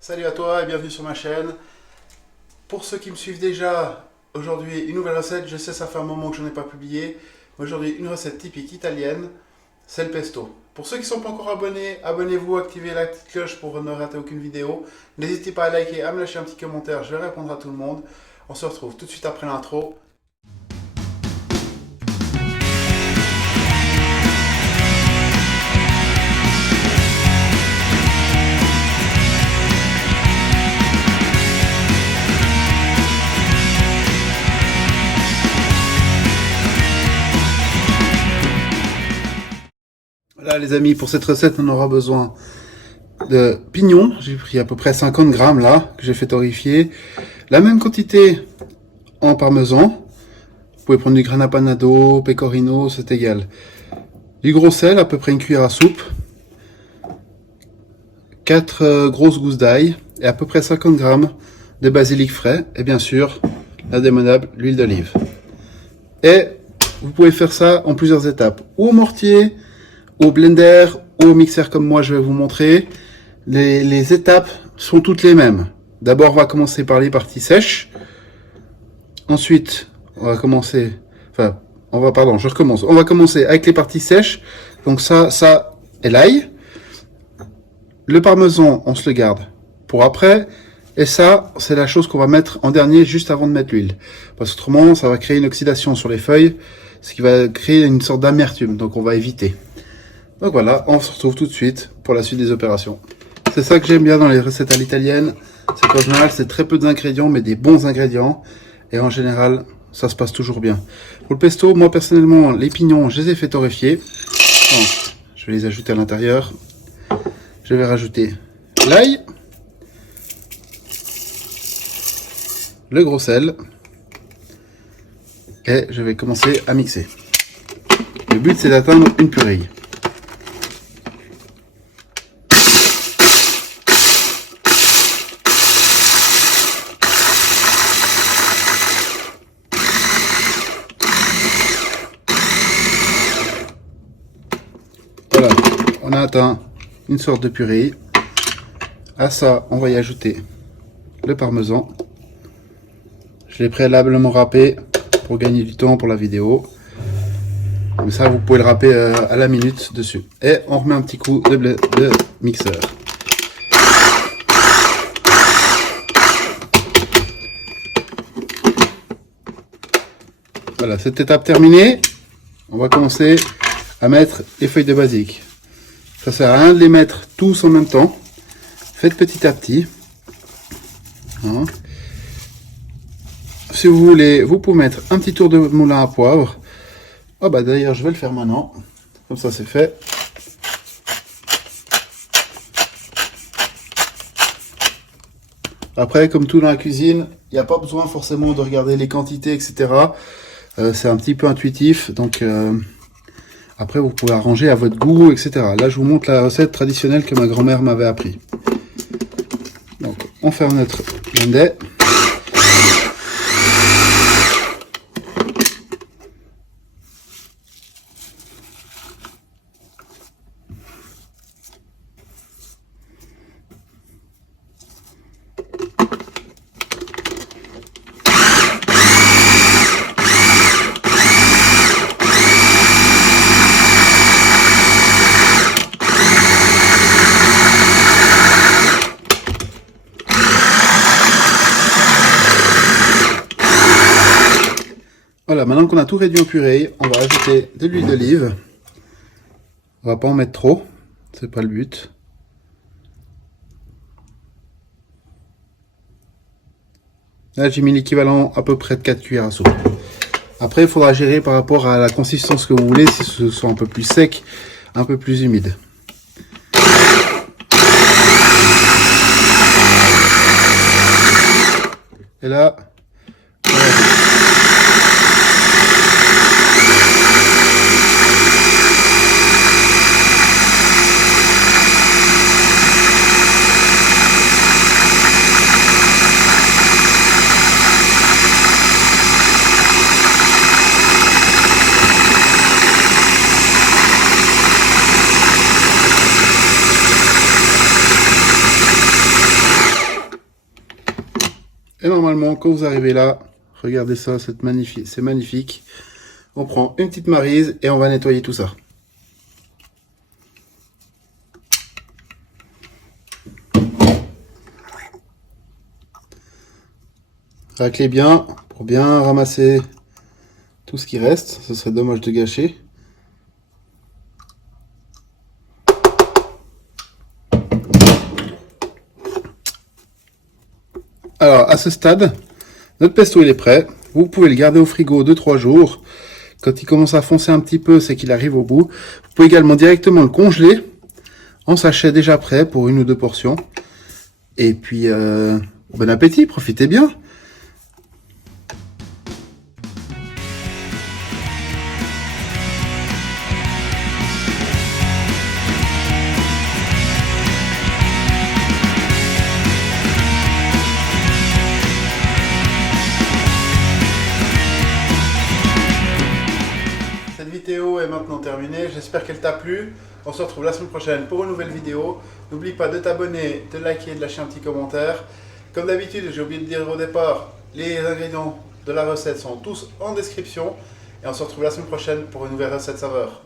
Salut à toi et bienvenue sur ma chaîne. Pour ceux qui me suivent déjà, aujourd'hui une nouvelle recette. Je sais, ça fait un moment que je n'en ai pas publié. Aujourd'hui une recette typique italienne, c'est le pesto. Pour ceux qui ne sont pas encore abonnés, abonnez-vous, activez la petite cloche pour ne rater aucune vidéo. N'hésitez pas à liker, à me lâcher un petit commentaire, je vais répondre à tout le monde. On se retrouve tout de suite après l'intro. Voilà les amis, pour cette recette on aura besoin de pignons. J'ai pris à peu près 50 grammes là, que j'ai fait torréfier. La même quantité en parmesan. Vous pouvez prendre du grana panado, pecorino, c'est égal. Du gros sel, à peu près une cuillère à soupe. 4 grosses gousses d'ail et à peu près 50 grammes de basilic frais. Et bien sûr, l'indémodable, l'huile d'olive. Et vous pouvez faire ça en plusieurs étapes. Ou au mortier, au blender, ou au mixeur comme moi je vais vous montrer. Les étapes sont toutes les mêmes. D'abord on va commencer par les parties sèches. Ensuite on va commencer, on va commencer avec les parties sèches. Donc ça et l'ail. Le parmesan on se le garde pour après. Et ça c'est la chose qu'on va mettre en dernier juste avant de mettre l'huile. Parce qu'autrement ça va créer une oxydation sur les feuilles. Ce qui va créer une sorte d'amertume. Donc on va éviter. Donc voilà, on se retrouve tout de suite pour la suite des opérations. C'est ça que j'aime bien dans les recettes à l'italienne, c'est qu'en général c'est très peu d'ingrédients mais des bons ingrédients. Et en général, ça se passe toujours bien. Pour le pesto, moi personnellement, les pignons, je les ai fait torréfier. Donc, je vais les ajouter à l'intérieur. Je vais rajouter l'ail, le gros sel, et je vais commencer à mixer. Le but c'est d'atteindre une purée. Voilà, on a atteint une sorte de purée. À ça, on va y ajouter le parmesan. Je l'ai préalablement râpé pour gagner du temps pour la vidéo. Mais ça, vous pouvez le râper à la minute dessus. Et on remet un petit coup de mixeur. Voilà, cette étape terminée, on va commencer à mettre les feuilles de basilic. Ça sert à rien de les mettre tous en même temps. Faites petit à petit. Hein. Si vous voulez, vous pouvez mettre un petit tour de moulin à poivre. Oh bah d'ailleurs, je vais le faire maintenant. Comme ça, c'est fait. Après, comme tout dans la cuisine, il n'y a pas besoin forcément de regarder les quantités, etc. C'est un petit peu intuitif. Donc, après, vous pouvez arranger à votre goût, etc. Là, je vous montre la recette traditionnelle que ma grand-mère m'avait appris. Donc, on ferme notre blender. Voilà, maintenant qu'on a tout réduit au purée, on va ajouter de l'huile d'olive. On va pas en mettre trop, c'est pas le but. Là, j'ai mis l'équivalent à peu près de 4 cuillères à soupe. Après, il faudra gérer par rapport à la consistance que vous voulez, si ce soit un peu plus sec, un peu plus humide. Et là, Et normalement, quand vous arrivez là, regardez ça, c'est magnifique. On prend une petite maryse et on va nettoyer tout ça. Raclez bien pour bien ramasser tout ce qui reste. Ce serait dommage de gâcher. Alors, à ce stade, notre pesto il est prêt. Vous pouvez le garder au frigo 2-3 jours. Quand il commence à foncer un petit peu, c'est qu'il arrive au bout. Vous pouvez également directement le congeler en sachet déjà prêt pour 1 ou 2 portions. Et puis, bon appétit, profitez bien. Cette vidéo est maintenant terminée, j'espère qu'elle t'a plu. On se retrouve la semaine prochaine pour une nouvelle vidéo. N'oublie pas de t'abonner, de liker et de lâcher un petit commentaire. Comme d'habitude, j'ai oublié de dire au départ, les ingrédients de la recette sont tous en description. Et on se retrouve la semaine prochaine pour une nouvelle recette saveur.